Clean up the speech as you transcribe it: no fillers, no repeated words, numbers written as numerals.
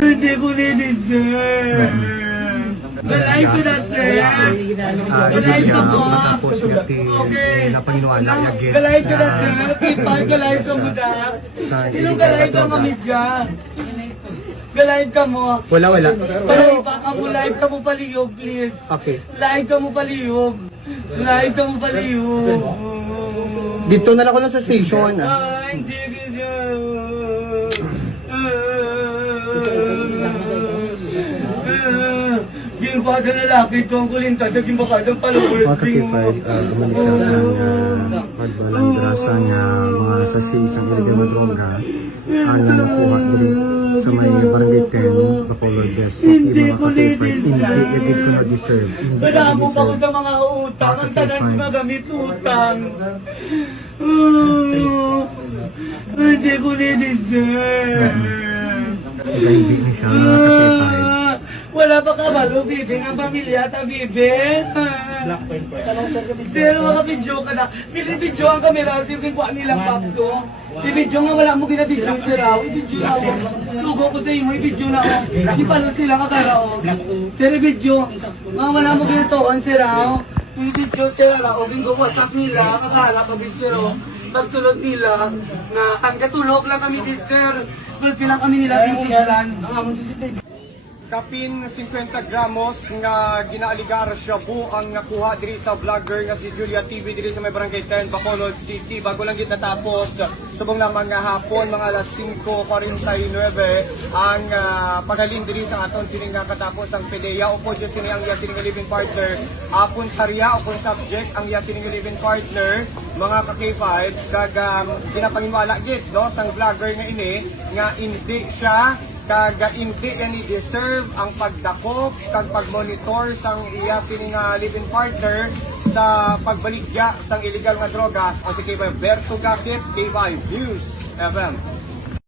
Hindi ko ni-deserve. Balay ko na, sir. Balay ka mo. Okay. Balay ko na, sir. Kipag, galay ka mo na. Sinong galay ka kami dyan? Galay ka mo. Wala. Balay pa ka mo. Live ka mo paliyog, please. Okay. Live ka mo paliyog. Live ka mo paliyog. Dito na lang ako lang sa station. Hindi gina. Yung ba sa lalaki ito ang kulinta sa gimbaka sa followers Pagkakipay, bumalik siya ng pagbalandrasa niya mga sa isang illegal na droga ang nakuha din sa may barangay 10, Bacolod Des. Hindi ko Hindi ko na-deserve. Wala mo pa ko sa mga utang. Ang tanan ko magamit utang. Hindi ko ni-deserve. Hindi na siya kakipay. Wala pa ka ba, Bibing? Ang pamilya, ta Bibing? Pero mga video ka na. Nilibidyo ang kamera, yung buwan nilang pakso. Ibidyo nga, wala mo ginabidyo sila. Ibidyo na ako. Sugo ko sa imo, ibidyo na ako. Di pa lang sila kakarao. Sir, ibidyo. Mga wala mo ginatoon sila. Ibidyo sila na ako. Gingo wasak nila, makahalap pag sila. Pagsulod nila, na ang katulog lang kami di sir. Gulpi lang kami nila yung sigalan. Ang amon si Kapin 50 gramos nga ginaaligar siya bu ang nakuha diri sa vlogger nga si Julia TV diri sa may barangay 10 Bacolod City. Bago lang gid natapos subong na mga hapon mga alas 5:49 ang paghalin diri sa aton sini nga katapos ang PDEA upo jud sini ang iya sini nga living partner apon sarya upon subject ang iya sini nga living partner mga ka-K5 kag ginapanginwala gid no sang vlogger nga ini nga hindi siya kaga hindi yan i-deserve ang pagdakop kag pagmonitor sang iya sini nga living partner sa pagbaligya sang illegal nga droga o si K5 Berto Gakit, K5 News FM.